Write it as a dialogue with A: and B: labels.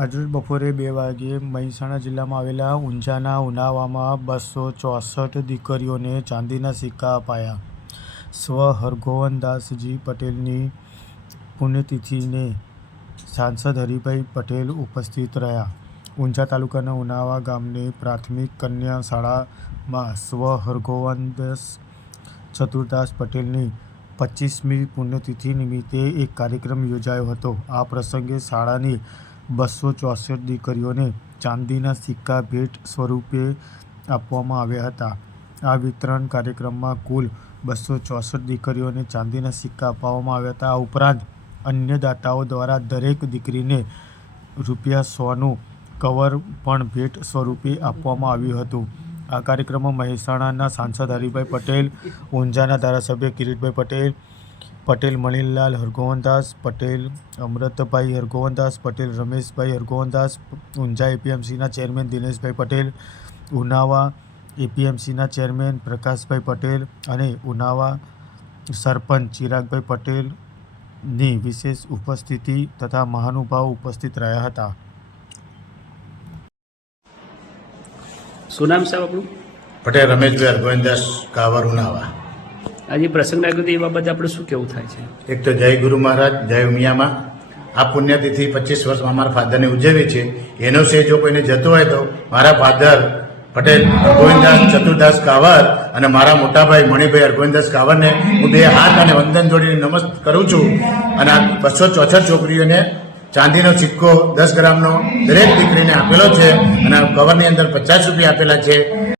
A: આજરોજ બપોરે બે વાગ્યે મહેસાણા જિલ્લામાં આવેલા ઊંઝાના ઉનાવામાં બસો ચોસઠ દીકરીઓને ચાંદીના સિક્કા અપાયા. સ્વ હરગોવનદાસજી પટેલની પુણ્યતિથિને સાંસદ હરિભાઈ પટેલ ઉપસ્થિત રહ્યા. ઊંઝા તાલુકાના ઉનાવા ગામની પ્રાથમિક કન્યા શાળામાં સ્વ હરગોવનદાસ ચતુર્દાસ પટેલની પચીસમી પુણ્યતિથિ નિમિત્તે એક કાર્યક્રમ યોજાયો હતો. આ પ્રસંગે શાળાની બસો ચોસઠ દીકરીઓને ચાંદીના સિક્કા ભેટ સ્વરૂપે આપવામાં આવ્યા હતા. આ વિતરણ કાર્યક્રમમાં કુલ બસો ચોસઠ દીકરીઓને ચાંદીના સિક્કા આપવામાં આવ્યા હતા. આ ઉપરાંત અન્ય દાતાઓ દ્વારા દરેક દીકરીને રૂપિયા સોનું કવર પણ ભેટ સ્વરૂપે આપવામાં આવ્યું હતું. આ કાર્યક્રમમાં મહેસાણાના સાંસદ હરિભાઈ પટેલ, ઊંઝાના ધારાસભ્ય કિરીટભાઈ પટેલ પટેલ મણિલાલ હરગોવનદાસ પટેલ અમૃતભાઈ હરગોવનદાસ પટેલ રમેશભાઈ હરગોવનદાસ ઊંઝા એપીએમસીના ચેરમેન દિનેશભાઈ પટેલ ઉનાવા એપીએમસીના ચેરમેન પ્રકાશભાઈ પટેલ અને ઉનાવા સરપંચ ચિરાગભાઈ પટેલની વિશેષ ઉપસ્થિતિ તથા મહાનુભાવ ઉપસ્થિત રહ્યા હતા.
B: શું નામ સાહેબ આપણું
C: પટેલ રમેશભાઈ હરગોવિંદાસ કાવર ઉનાવા.
B: આજે પ્રસંગ લાગ્યો તો એ બાબતે આપણે શું કેવું થાય છે?
C: એક તો જય ગુરુ મહારાજ, જય ઉમિયામાં. આ પુણ્યતિથિ પચીસ વર્ષમાં અમારા ફાધરને ઉજવી છે એનો સે જો કોઈને જતો હોય તો મારા ફાધર પટેલ અરગોવિંદાસ ચતુરદાસ કાવર અને મારા મોટાભાઈ મણિભાઈ અરગોવિંદાસ કાવરને હું બે હાથ અને વંદન જોડીને નમસ્ત કરું છું. અને આ બસો ચોસઠ છોકરીઓને ચાંદીનો સિક્કો દસ ગ્રામનો દરેક દીકરીને આપેલો છે અને કવરની અંદર પચાસ રૂપિયા આપેલા છે.